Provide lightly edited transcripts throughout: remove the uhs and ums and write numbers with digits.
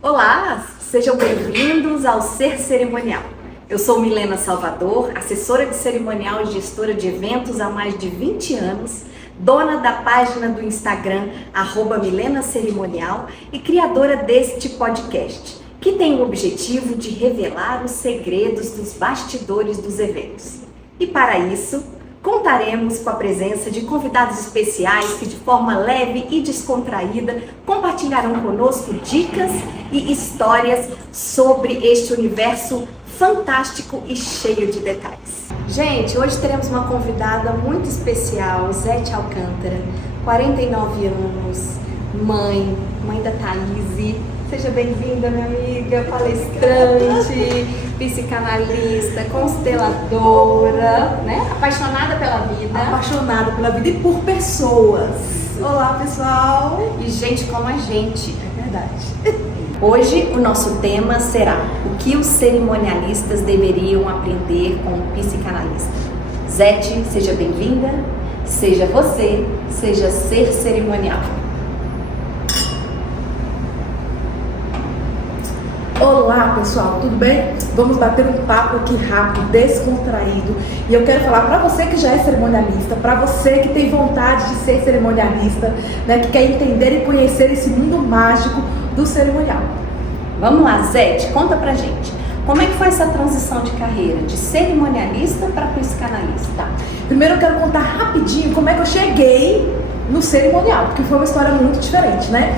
Olá, sejam bem-vindos ao Ser Cerimonial. Eu sou Milena Salvador, assessora de cerimonial e gestora de eventos há mais de 20 anos, dona da página do Instagram @milenacerimonial e criadora deste podcast, que tem o objetivo de revelar os segredos dos bastidores dos eventos. E para isso, contaremos com a presença de convidados especiais que de forma leve e descontraída compartilharão conosco dicas e histórias sobre este universo fantástico e cheio de detalhes. Gente, hoje teremos uma convidada muito especial, Zete Alcântara, 49 anos, mãe da Thaís. Seja bem-vinda, minha amiga, palestrante, psicanalista, consteladora, né? Apaixonada pela vida. Apaixonada pela vida e por pessoas. Olá, pessoal. E gente como a gente. É verdade. Hoje o nosso tema será o que os cerimonialistas deveriam aprender com o psicanalista. Zete, seja bem-vinda, seja você, seja ser cerimonial. Olá, pessoal, tudo bem? Vamos bater um papo aqui rápido, descontraído. E eu quero falar para você que já é cerimonialista, para você que tem vontade de ser cerimonialista, né, que quer entender e conhecer esse mundo mágico do cerimonial. Vamos lá, Zete, conta pra gente. Como é que foi essa transição de carreira, de cerimonialista para psicanalista? Primeiro eu quero contar rapidinho como é que eu cheguei no cerimonial, porque foi uma história muito diferente, né?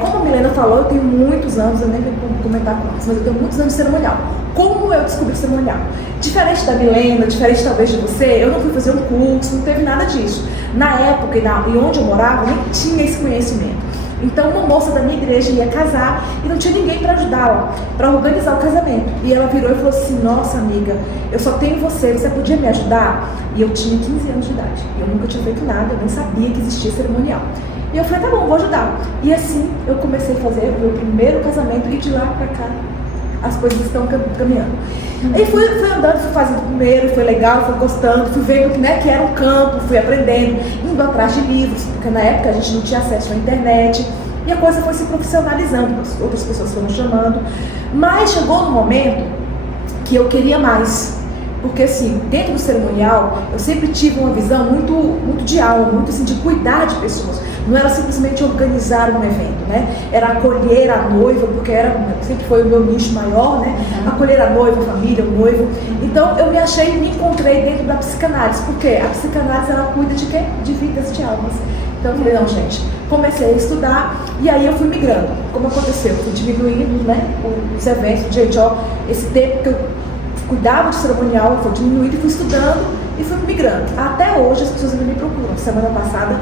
Como a Milena falou, eu tenho muitos anos, eu nem vou comentar quantos, mas eu tenho muitos anos de cerimonial. Como eu descobri o cerimonial? Diferente da Milena, diferente talvez de você, eu não fui fazer um curso, não teve nada disso. Na época e onde eu morava, eu nem tinha esse conhecimento. Então uma moça da minha igreja ia casar e não tinha ninguém para ajudá-la, para organizar o casamento. E ela virou e falou assim: nossa amiga, eu só tenho você podia me ajudar? E eu tinha 15 anos de idade, eu nunca tinha feito nada, eu nem sabia que existia cerimonial. E eu falei, tá bom, vou ajudar. E assim eu comecei a fazer o meu primeiro casamento e de lá pra cá as coisas estão caminhando. Aí fui andando, fui fazendo primeiro, foi legal, fui gostando, fui vendo que era um campo, fui aprendendo, indo atrás de livros, porque na época a gente não tinha acesso à internet. E a coisa foi se profissionalizando, outras pessoas foram chamando. Mas chegou no momento que eu queria mais. Porque assim, dentro do cerimonial, eu sempre tive uma visão muito de alma, muito assim, de cuidar de pessoas. Não era simplesmente organizar um evento, né? Era acolher a noiva, porque sempre foi o meu nicho maior, né? Acolher a noiva, a família, o noivo. Então eu me encontrei dentro da psicanálise. Por quê? A psicanálise, ela cuida de quê? De vidas, de almas. Então eu falei, não, gente, comecei a estudar e aí eu fui migrando. Como aconteceu? Eu fui diminuindo, né, os eventos, gente, esse tempo que eu cuidava de cerimonial, eu fui diminuindo e fui estudando e fui migrando. Até hoje as pessoas ainda me procuram. Semana passada,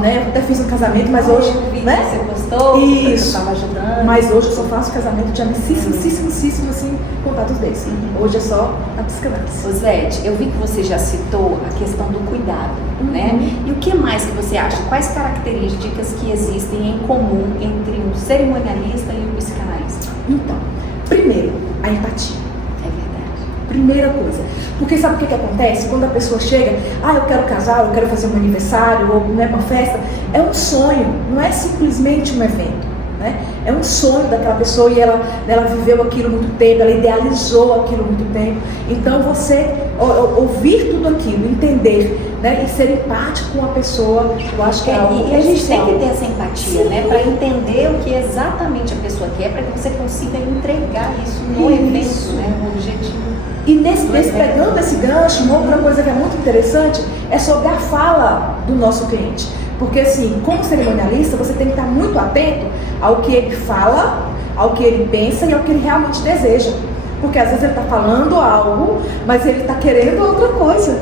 né, eu até fiz um casamento, mas hoje, né? Você gostou? Isso. Você estava ajudando? Mas hoje eu só faço casamento de amicíssimo, assim, contatos desses. Hoje é só a psicanálise. Ô Zete, eu vi que você já citou a questão do cuidado, né? E o que mais que você acha? Quais características que existem em comum entre um cerimonialista e um psicanalista? Então, primeiro, a empatia. Primeira coisa, porque sabe o que acontece? Quando a pessoa chega, eu quero casar, eu quero fazer um aniversário, ou né, uma festa, é um sonho, não é simplesmente um evento, né? É um sonho daquela pessoa e ela viveu aquilo muito tempo, ela idealizou aquilo muito tempo. Então você ouvir tudo aquilo, entender, né, e ser empático com a pessoa, eu acho que é algo e a gente tem que ter essa empatia, sim, né, para entender o que exatamente a pessoa quer, para que você consiga entregar isso no evento, né, no objetivo. E pegando esse gancho, uma outra coisa que é muito interessante é sobre a fala do nosso cliente. Porque assim, como cerimonialista, você tem que estar muito atento ao que ele fala, ao que ele pensa e ao que ele realmente deseja. Porque às vezes ele está falando algo, mas ele está querendo outra coisa.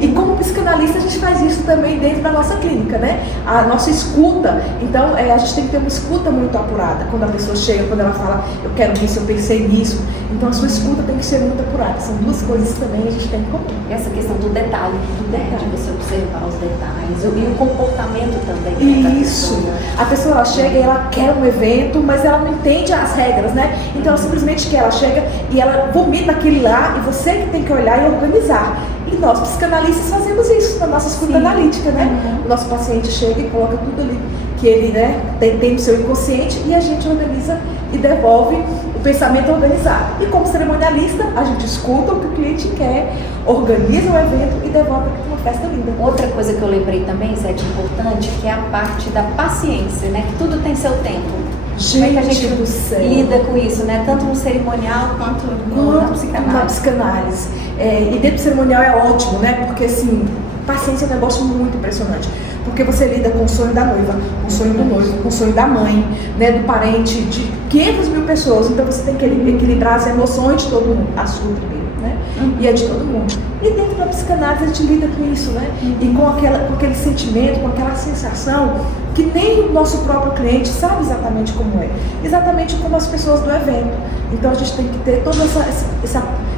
E como psicanalista a gente faz isso também dentro da nossa clínica, né? A nossa escuta. Então a gente tem que ter uma escuta muito apurada. Quando a pessoa chega, quando ela fala, eu quero isso, eu pensei nisso. Então a sua escuta tem que ser muito apurada. São duas coisas que também a gente tem em comum. Essa questão do detalhe, de você observar os detalhes e o comportamento também. Né, isso. A pessoa ela chega e ela quer um evento, mas ela não entende as regras, né? Então ela simplesmente quer, ela chega e ela vomita aquele lá e você que tem que olhar e organizar. E nós, psicanalistas, fazemos isso na nossa escuta analítica, né? O nosso paciente chega e coloca tudo ali que ele, né, tem no seu inconsciente, e a gente organiza e devolve o pensamento organizado. E como cerimonialista, a gente escuta o que o cliente quer, organiza o evento e devolve uma festa linda. Outra coisa que eu lembrei também, Zé, de importante, que é a parte da paciência, né? Que tudo tem seu tempo. Como é que a gente do céu. lida com isso, né? Tanto no cerimonial quanto na psicanálise. Na psicanálise. E dentro do cerimonial é ótimo, né? Porque assim, paciência é um negócio muito impressionante. Porque você lida com o sonho da noiva, com o sonho do noivo, com o sonho da mãe, né? Do parente, de 500 mil pessoas. Então você tem que equilibrar as emoções de todo mundo. A sua primeiro, né? E a de todo mundo. E dentro da psicanálise a gente lida com isso, né? E com aquele sentimento, com aquela sensação que nem o nosso próprio cliente sabe exatamente como é. Exatamente como as pessoas do evento. Então a gente tem que ter todo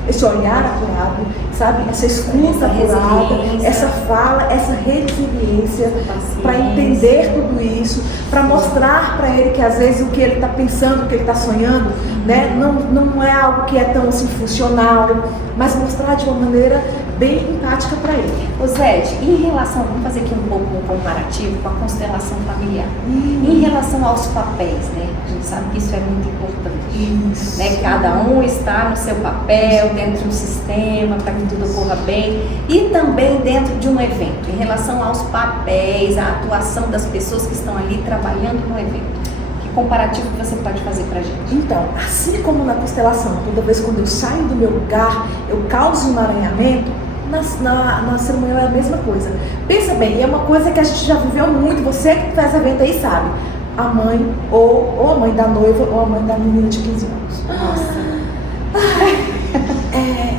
esse olhar apurado, sabe? Essa escuta apurada, essa fala, essa resiliência para entender tudo isso, para mostrar para ele que às vezes o que ele está pensando, o que ele está sonhando, né? Não é algo que é tão assim funcional, mas mostrar de uma maneira bem empática para ele. Ô Zé, em relação, vamos fazer aqui um pouco um comparativo com a constelação familiar. Em relação aos papéis, né? A gente sabe que isso é muito importante. Isso. Né? Cada um está no seu papel, dentro de um sistema, para que tudo ocorra bem. E também dentro de um evento, em relação aos papéis, a atuação das pessoas que estão ali trabalhando no evento. Que comparativo que você pode fazer para a gente? Então, assim como na constelação, toda vez quando eu saio do meu lugar, eu causo um emaranhamento, na cerimonial é a mesma coisa. Pensa bem, é uma coisa que a gente já viveu muito, você que faz evento aí sabe. A mãe, ou a mãe da noiva, ou a mãe da menina de 15 anos. Nossa.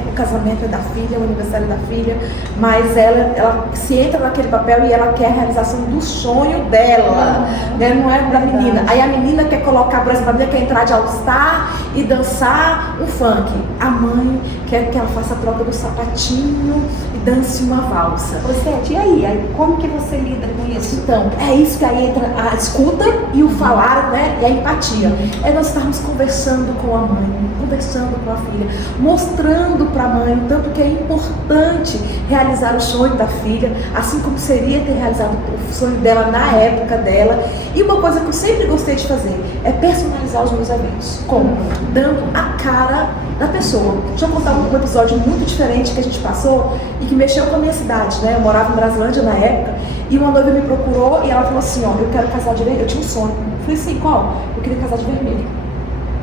O casamento é da filha, o aniversário da filha, mas ela se entra naquele papel e ela quer a realização do sonho dela, né? Não é da menina. Aí a menina quer colocar, por exemplo, a menina quer entrar de all-star e dançar um funk. A mãe quer que ela faça a troca do sapatinho e dance uma valsa. Você, e aí, como que você lida com isso? Então, é isso que aí entra a escuta e o falar, né? E a empatia. É nós estarmos conversando com a mãe, conversando com a filha, mostrando para a mãe o tanto que é importante realizar o sonho da filha, assim como seria ter realizado o sonho dela na época dela. E uma coisa que eu sempre gostei de fazer é personalizar os meus eventos. Como? Dando a cara da pessoa. Deixa eu contar um episódio muito diferente que a gente passou e que mexeu com a minha cidade, né? Eu morava em Brasilândia na época e uma noiva me procurou e ela falou assim, ó, eu quero casar de vermelho. Eu tinha um sonho. Eu falei assim, qual? Eu queria casar de vermelho.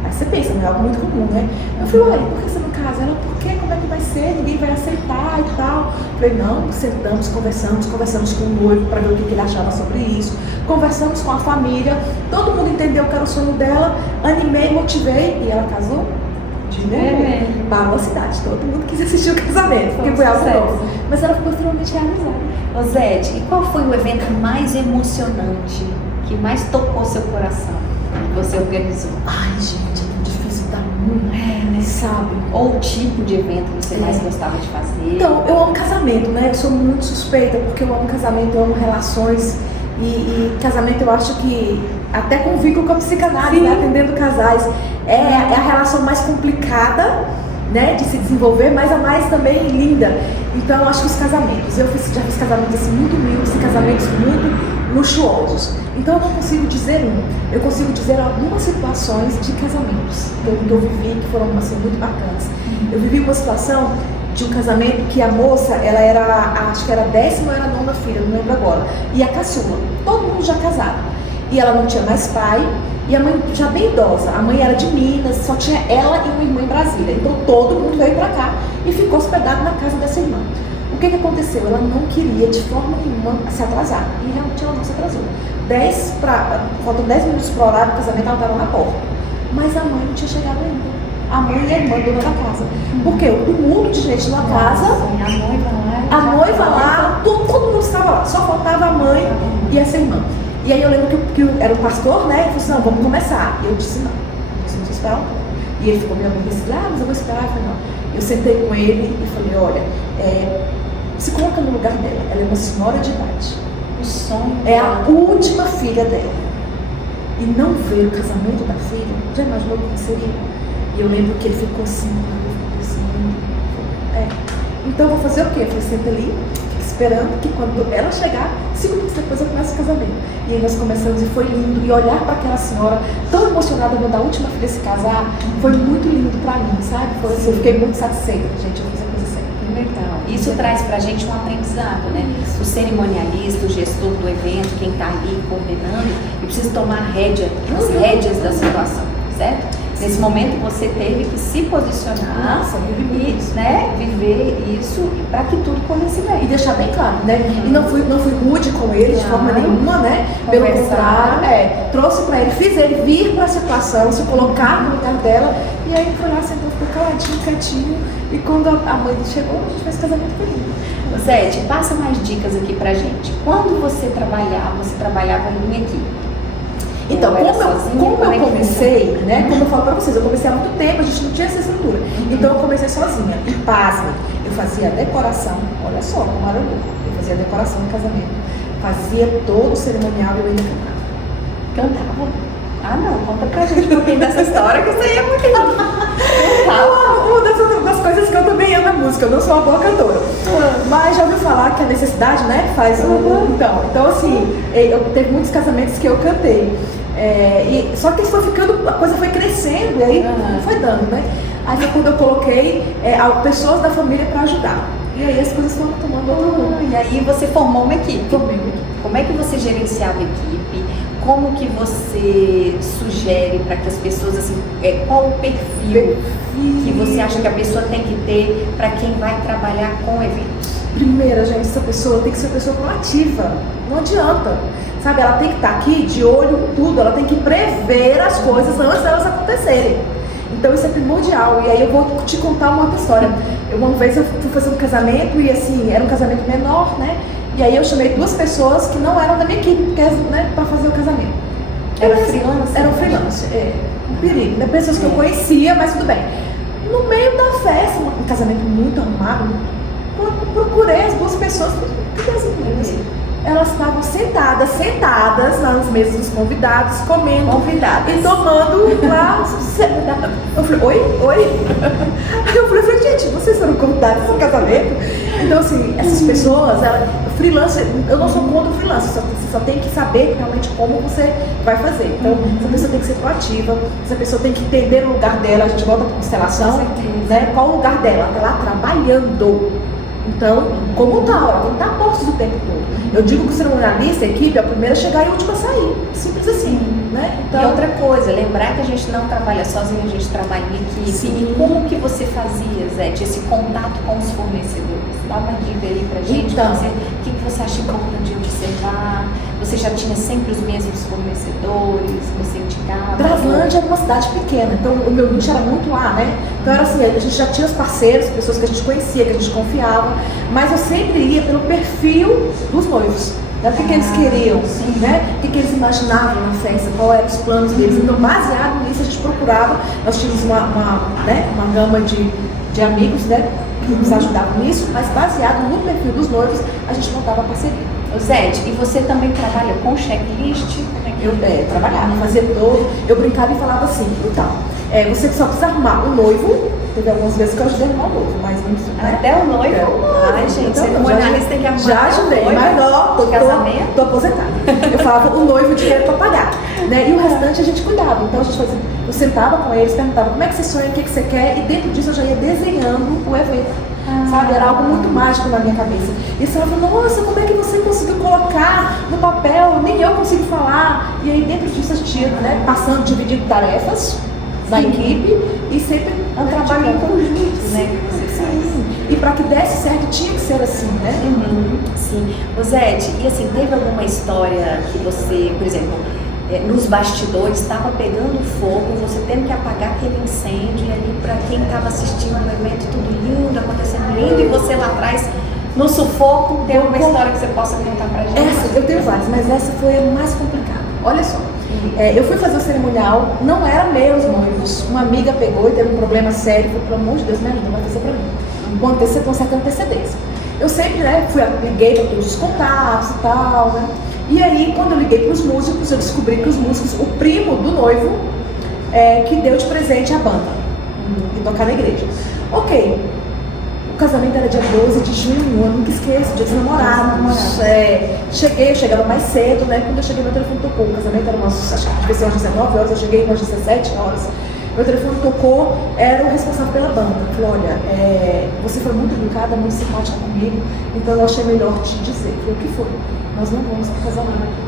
Aí você pensa, não é algo muito comum, né? Eu falei, uai, por que você não casa? Ela, por quê? Como é que vai ser? Ninguém vai aceitar e tal. Eu falei, não, sentamos, conversamos com o noivo para ver o que ele achava sobre isso. Conversamos com a família, todo mundo entendeu que era o sonho dela, animei, motivei e ela casou. Parou a cidade, todo mundo quis assistir o casamento, porque foi algo novo. Mas ela ficou extremamente realizada. Ô Zé, e qual foi o evento mais emocionante, que mais tocou seu coração, que você organizou? Ai, gente, é muito difícil dar muito, né? Sabe? Ou o tipo de evento que você mais gostava de fazer? Então, eu amo casamento, né? Eu sou muito suspeita, porque eu amo casamento, eu amo relações. E casamento eu acho que até com vínculo com a psicanálise, né? Atendendo casais, é a relação mais complicada, né, de se desenvolver, mas a mais também linda. Então eu acho que os casamentos, já fiz casamentos assim, muito humildes e casamentos muito luxuosos. Então eu não consigo dizer eu consigo dizer algumas situações de casamentos que eu vivi, que foram assim, muito bacanas. Eu vivi uma situação de um casamento que a moça, ela era, acho que era a 10ª ou era a 9ª filha, não lembro agora, e a caçula, todo mundo já casado. E ela não tinha mais pai, e a mãe já bem idosa, a mãe era de Minas, só tinha ela e uma irmã em Brasília. Então todo mundo veio pra cá e ficou hospedado na casa dessa irmã. O que aconteceu? Ela não queria de forma nenhuma se atrasar, e realmente ela não se atrasou. Faltam 10 minutos para o horário do casamento, ela estava na porta. Mas a mãe não tinha chegado ainda. A mãe e a irmã dona da casa. Porque o tumulto de gente na casa, a noiva lá, todo mundo estava lá, só faltava a mãe e essa irmã. E aí eu lembro que era o pastor, né? Ele falou assim, não, vamos começar. E eu disse, não, você não esperar um pouco. E ele ficou me olhando e disse, mas eu vou esperar. Eu falei, não. Eu sentei com ele e falei, olha, se coloca no lugar dela, ela é uma senhora de idade. O sonho é a última filha dela. E não ver o casamento da filha, já imaginou como seria? E eu lembro que ele ficou assim, Então eu vou fazer o quê? Eu falei, senta ali, fica esperando que quando ela chegar, 5 minutos depois eu começo o casamento. E aí nós começamos e foi lindo. E olhar para aquela senhora tão emocionada quando a última filha se casar, foi muito lindo para mim, sabe? Foi assim, eu fiquei muito satisfeita, gente, eu fiz a coisa certa. Legal. Isso traz pra gente um aprendizado, né? Isso. O cerimonialista, o gestor do evento, quem tá ali coordenando, ele precisa tomar as rédeas da situação, certo? Nesse momento você teve que se posicionar. Nossa, e, né, viver isso para que tudo corresse E bem. deixar bem claro, né? E não fui rude com ele de forma nenhuma, né? Pelo Conversar. contrário, trouxe pra ele, fiz ele vir pra situação, se colocar no lugar dela. E aí ele foi lá, sentou, ficou caladinho, quietinho. E quando a mãe chegou, a gente fez casamento feliz. Zete, passa mais dicas aqui pra gente. Quando você trabalhava em equipe? Então, Ou era como sozinha, eu comecei, né? Como eu falo pra vocês, eu comecei há muito tempo, a gente não tinha essa estrutura. Então eu comecei sozinha. E pasme, eu fazia decoração, olha só como era louco. Eu fazia decoração no casamento, fazia todo o cerimonial e eu ainda cantava. Cantava? Ah não, conta pra gente um pouquinho dessa história que isso aí é muito lindo. Uma das coisas que eu também amo na música, eu não sou uma boa cantora. Mas já ouviu falar que a necessidade, né, faz Então assim, teve muitos casamentos que eu cantei. Só que isso foi ficando, a coisa foi crescendo, e aí foi dando, né? Aí foi quando eu coloquei pessoas da família para ajudar. E aí as coisas foram tomando outro rumo. E aí você formou uma equipe. Formei uma equipe. Como é que você gerenciava a equipe? Como que você sugere para que as pessoas, assim, qual o perfil que você acha que a pessoa tem que ter para quem vai trabalhar com eventos? Primeira, gente, essa pessoa tem que ser uma pessoa proativa. Não adianta. Sabe, ela tem que estar aqui de olho em tudo, ela tem que prever as coisas antes delas acontecerem. Então isso é primordial. E aí eu vou te contar uma outra história. Uma vez eu fui fazer um casamento e assim, era um casamento menor, né? E aí eu chamei 2 pessoas que não eram da minha equipe, né, para fazer o casamento. Era freelance? Era um freelance, um perigo, né? Pessoas que eu conhecia, mas tudo bem. No meio da festa, um casamento muito arrumado, procurei as 2 pessoas, cadê as meninas? Elas estavam sentadas nas mesas dos convidados, comendo e tomando lá. Eu falei, oi? Aí eu falei, gente, vocês foram convidados para o casamento? Então, assim, essas pessoas, freelancer, eu não sou contra o freelancer, você só tem que saber realmente como você vai fazer. Então, essa pessoa tem que ser proativa, essa pessoa tem que entender o lugar dela, a gente volta para a constelação, né? Qual o lugar dela? Ela está lá trabalhando. Então, como tal, ela tem que estar a postos o tempo todo. Eu digo que o cerimonialista, a equipe, é a primeira a chegar e a última a sair. Simples assim, né? Então, e outra coisa, lembrar que a gente não trabalha sozinho, a gente trabalha em equipe. Sim. E como que você fazia, Zete, esse contato com os fornecedores? Dá uma dica aí pra gente. Então, o que você acha importante de observar? Você já tinha sempre os mesmos fornecedores? Você indicava? Braslândia era uma cidade pequena, então o meu nicho era muito lá, né? Então era assim, a gente já tinha os parceiros, pessoas que a gente conhecia, que a gente confiava, mas eu sempre ia pelo perfil dos noivos. Né? O que eles queriam, né? O que eles imaginavam na festa, qual eram os planos deles. Então, baseado nisso, a gente procurava, nós tínhamos uma gama de amigos, né? Que nos ajudavam nisso, mas baseado no perfil dos noivos, a gente montava a parceria. Zete, e você também trabalha com checklist? Eu trabalhava, fazia todo, eu brincava e falava assim, então, você só precisa arrumar o noivo, teve algumas vezes que eu ajudei a arrumar o noivo, mas não até o noivo? Ai, gente, então, cerimonialista tem que arrumar. Já ajudei, mas ó, casamento. Tô aposentada. Eu falava o noivo, o dinheiro pra pagar, né? E o restante a gente cuidava. Então a gente fazia, eu sentava com eles, perguntava como é que você sonha, o que você quer, e dentro disso eu já ia desenhando o evento. Sabe, era algo muito mágico na minha cabeça. E você falava, nossa, como é que você conseguiu colocar no papel? Nem eu consigo falar. E aí dentro disso a gente ia, né, passando, dividindo tarefas da equipe e sempre um trabalho em conjunto, né, que você faz. E para que desse certo tinha que ser assim, né? Sim. Zete, e assim, teve alguma história que você, por exemplo, nos bastidores estava pegando fogo, você tendo que apagar aquele incêndio ali para quem estava assistindo o evento, tudo lindo, acontecendo lindo, e você lá atrás, no sufoco, tem alguma história que você possa contar pra gente? Eu tenho várias, mas essa foi a mais complicada. Olha só, eu fui fazer o cerimonial, não eram meus noivos, uma amiga pegou e teve um problema sério, falou, pelo amor de Deus, me ajuda, vai fazer pra mim. Com certa antecedência. Eu sempre, né, liguei para todos os contatos e tal, né? E aí, quando eu liguei para os músicos, eu descobri que os músicos, o primo do noivo, que deu de presente a banda e tocar na igreja. Ok, O casamento era dia 12 de junho, eu nunca esqueço, dia dos namorados. Eu chegava mais cedo, né? Quando eu cheguei, meu telefone tocou. O casamento era acho que devia ser umas 19 horas, eu cheguei umas 17 horas. Meu telefone tocou, era o responsável pela banda. Eu falei, olha, você foi muito educada, muito simpática comigo, então eu achei melhor te dizer. Eu falei, o que foi? Nós não vamos para o casamento.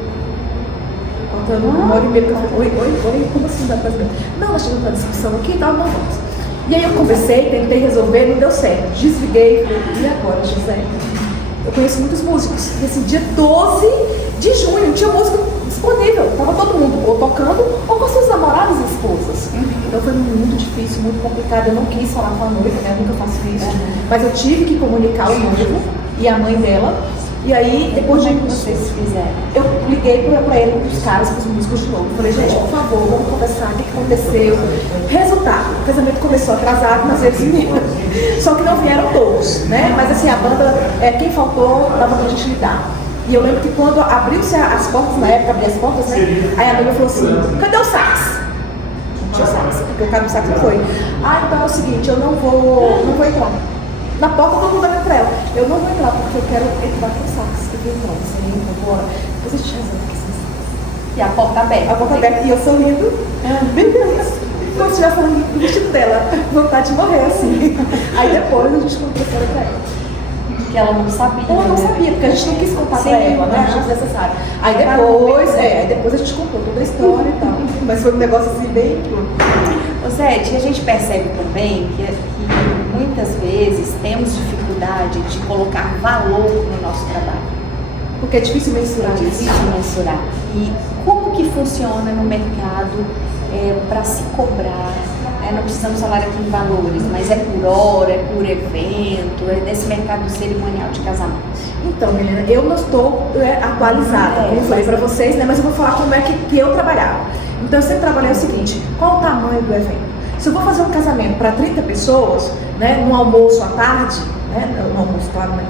Faltando uma hora e meia, eu falei, oi, como assim dá casamento? Não, nós tivemos uma discussão aqui e tal, não vamos. E aí eu conversei, tentei resolver, não deu certo. Desliguei, falei, e agora, José? Eu conheço muitos músicos. Nesse dia 12 de junho, tinha música disponível. Tava todo mundo ou tocando ou com seus namorados e esposas. Então foi muito difícil, muito complicado. Eu não quis falar com a noiva, né? Eu nunca faço isso. Mas eu tive que comunicar o noivo e a mãe dela. E aí, depois de vocês fizeram? Eu liguei pra ele, pros caras, pros músicos de novo. Falei, gente, por favor, vamos conversar, o que aconteceu? Resultado, o casamento começou atrasado, mas eles vieram. Só que não vieram todos, né? Mas assim, a banda, quem faltou, dava pra gente lidar. E eu lembro que quando abriu-se as portas, na época, abri as portas, né? Aí a amiga falou assim, cadê o sax? Não tinha sax, porque o cara do sax não foi. Então é o seguinte, eu não vou entrar. Na porta todo mundo olhando pra ela. Eu não vou entrar porque eu quero entrar com o sax. Eu falei, não, você entra agora. Depois a gente resolve aqui. E a porta aberta. A porta aberta e eu sorrindo. Bem feliz. Como se estivesse falando do vestido dela. Vontade de morrer, assim. Aí depois a gente contou a história pra ela. Que ela não sabia. Ela não sabia, porque a gente não quis contar pra ela, né? Achou desnecessário. Aí depois a gente contou toda a história e tal. Mas foi um negócio assim bem. Ô Zete, a gente percebe também que muitas vezes temos dificuldade de colocar valor no nosso trabalho. Porque é difícil mensurar isso. É difícil mensurar. E como que funciona no mercado para se cobrar? Não precisamos falar aqui em valores, mas é por hora, é por evento, é nesse mercado cerimonial de casamento. Então, Milena, eu não estou atualizada, como eu falei para vocês, né? Mas eu vou falar como é que eu trabalhava. Então, eu sempre trabalhei o seguinte, qual o tamanho do evento? Se eu vou fazer um casamento para 30 pessoas, né, num almoço à tarde, né, no almoço, claro, né,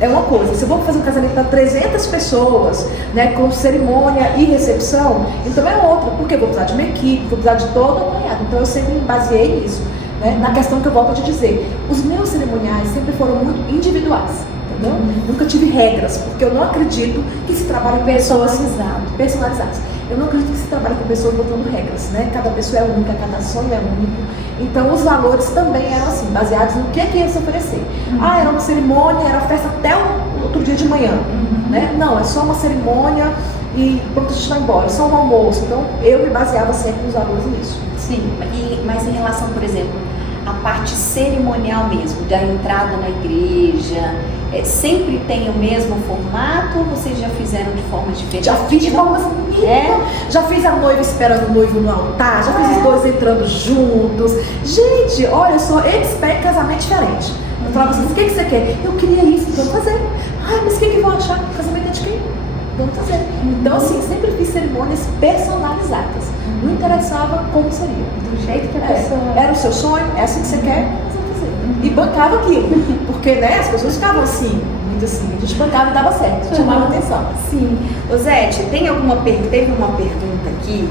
é uma coisa. Se eu vou fazer um casamento para 300 pessoas, né, com cerimônia e recepção, então é outra, porque eu vou precisar de uma equipe, vou precisar de todo o apanhado. Então eu sempre me baseei nisso, né, na questão que eu volto a te dizer. Os meus cerimoniais sempre foram muito individuais. Entendeu? Nunca tive regras, porque eu não acredito que se trabalhe com pessoas personalizadas. Eu não acredito que se trabalhe com pessoas botando regras, né? Cada pessoa é única, cada sonho é único. Então os valores também eram assim, baseados no que ia se oferecer. Era uma cerimônia, era festa até o outro dia de manhã, né? Não, é só uma cerimônia e pronto, a gente vai embora, é só um almoço. Então eu me baseava sempre nos valores nisso. Sim, mas em relação, por exemplo, a parte cerimonial mesmo, da entrada na igreja, sempre tem o mesmo formato ou vocês já fizeram de forma diferente? Já fiz de forma Já fiz a noiva esperando o noivo no altar, já fiz os dois entrando juntos. Gente, olha, eu sou expert em casamento diferente. Eu falava assim, o que você quer? Eu queria isso, então vamos fazer. Mas o que vão achar? Casamento é de quem? Vamos fazer. Então, assim, sempre fiz cerimônias personalizadas. Não interessava como seria. Do jeito que a pessoa... Era o seu sonho, é assim que você quer, nós vamos fazer. E bancava aquilo. Porque, né, as pessoas ficavam assim, muito assim. A gente bancava e dava certo, chamava atenção. Sim. Ô Zete, teve uma pergunta aqui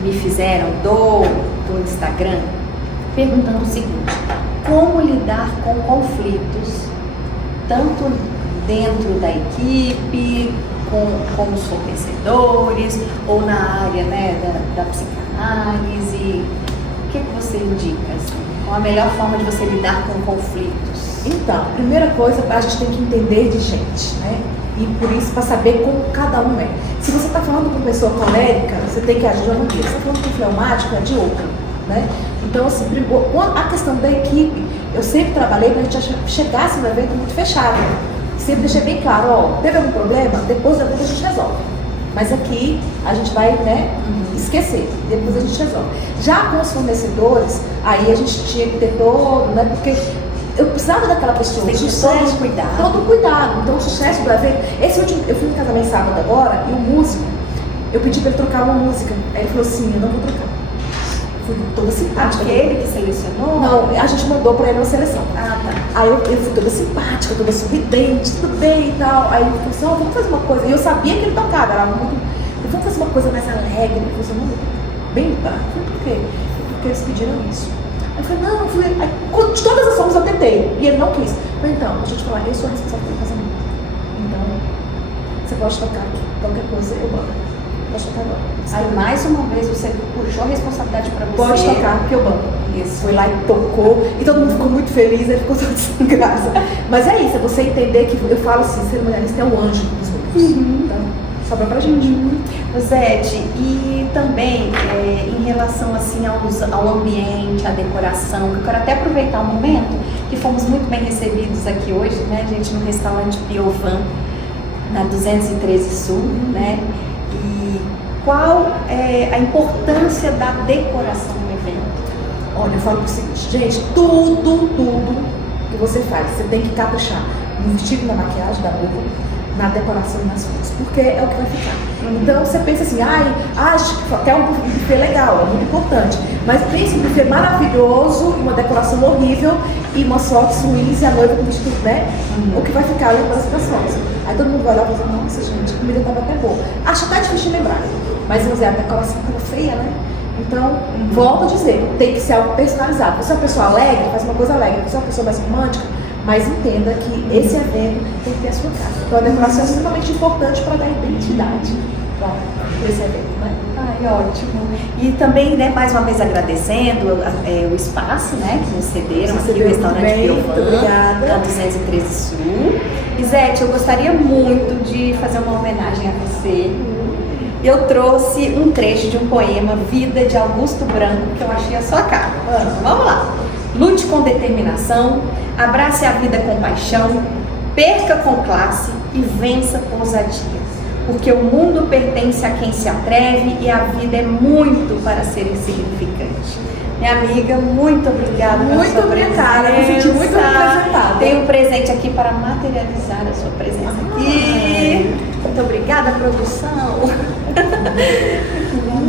que me fizeram do Instagram, perguntando o seguinte: como lidar com conflitos, tanto dentro da equipe, com os fornecedores, ou na área, né, da psicanálise? O que você indica? Assim? Qual a melhor forma de você lidar com conflitos? Então, primeira coisa, a gente tem que entender de gente, né? E por isso, para saber como cada um é. Se você está falando com uma pessoa colérica, você tem que agir de uma maneira. Se você está falando com um fleumático, é de outra, né? Então, assim, a questão da equipe, eu sempre trabalhei para a gente chegasse no evento muito fechado. Sempre deixei bem claro, ó, teve algum problema? Depois da evento a gente resolve. Mas aqui a gente vai, né, esquecer, depois a gente resolve. Já com os fornecedores, aí a gente tinha que ter todo, né, porque eu precisava daquela pessoa. Tem todo cuidado. Todo cuidado. Então o sucesso do evento, eu fui no casamento sábado agora, e o músico, eu pedi para ele trocar uma música. Aí ele falou assim, eu não vou trocar. Fui toda simpática. Aquele que selecionou? Não, a gente mandou para ele uma seleção. Ah, tá. Aí eu fui toda simpática, toda sorridente, tudo bem e tal. Aí ele falou assim, vamos fazer uma coisa. E eu sabia que ele tocava, era muito... Eu vamos fazer uma coisa mais alegre. Ele falou assim, não, bem, por quê? Porque eles pediram isso. Eu falei, não, fui. Aí, de todas as formas eu tentei. E ele não quis. Eu falei, então, deixa eu te falar, eu sou responsável pelo casamento. Então, você pode tocar aqui. Qualquer coisa eu banco. Pode tocar agora. Aí mais uma vez você puxou a responsabilidade pra você. Pode tocar, que eu banco. Isso. Foi lá e tocou. E todo mundo ficou muito feliz, ele ficou todo sem graça. Mas é isso, é você entender que eu falo assim, cerimonialista é um anjo dos noivos. Então, sobra pra gente. Zete, e também em relação assim ao ambiente, à decoração, eu quero até aproveitar o momento que fomos muito bem recebidos aqui hoje, né, gente, no restaurante Piovan, na 213 Sul, né, e qual é a importância da decoração no evento? Olha, eu falo o seguinte, gente, tudo que você faz, você tem que caprichar no vestido, na maquiagem da noiva, na decoração e nas fotos, porque é o que vai ficar. Então você pensa assim, acho que quer um buffet legal, é muito importante, mas pense um buffet maravilhoso, uma decoração horrível e umas fotos ruins e a noiva com vestido, né? O que vai ficar lembrança das fotos. Aí todo mundo vai olhar e vai dizer, nossa gente, a comida estava até boa. Acho até difícil de lembrar, mas vamos dizer, a decoração estava feia, né? Então, volto a dizer, tem que ser algo personalizado. Se é uma pessoa alegre, faz uma coisa alegre. Se é uma pessoa mais romântica, mas entenda que esse evento tem que ter a sua cara. Então a decoração é extremamente importante para dar identidade para esse evento, né? Ai, ótimo. E também, né, mais uma vez agradecendo o espaço, né, que nos cederam aqui, o restaurante Piovan, da 213 Sul. E Zete, eu gostaria muito de fazer uma homenagem a você. Eu trouxe um trecho de um poema, Vida, de Augusto Branco, que eu achei a sua cara. Vamos lá. Lute com determinação, abrace a vida com paixão, perca com classe e vença com ousadia. Porque o mundo pertence a quem se atreve e a vida é muito para ser insignificante. Minha amiga, muito obrigada pela sua presença. Me senti muito representada. Tem um presente aqui para materializar a sua presença aqui. Muito obrigada, produção.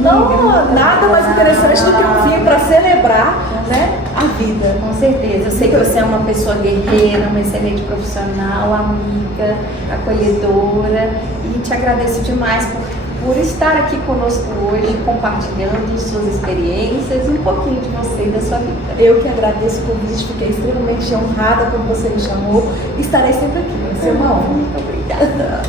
Não, nada mais interessante do que um vinho para celebrar, né, a vida. Com certeza. Eu sei que você é uma pessoa guerreira, uma excelente profissional, amiga, acolhedora, e te agradeço demais por estar aqui conosco hoje, compartilhando suas experiências e um pouquinho de você e da sua vida. Eu que agradeço o convite, fiquei extremamente honrada quando você me chamou. Estarei sempre aqui, vai ser uma honra. Muito obrigada.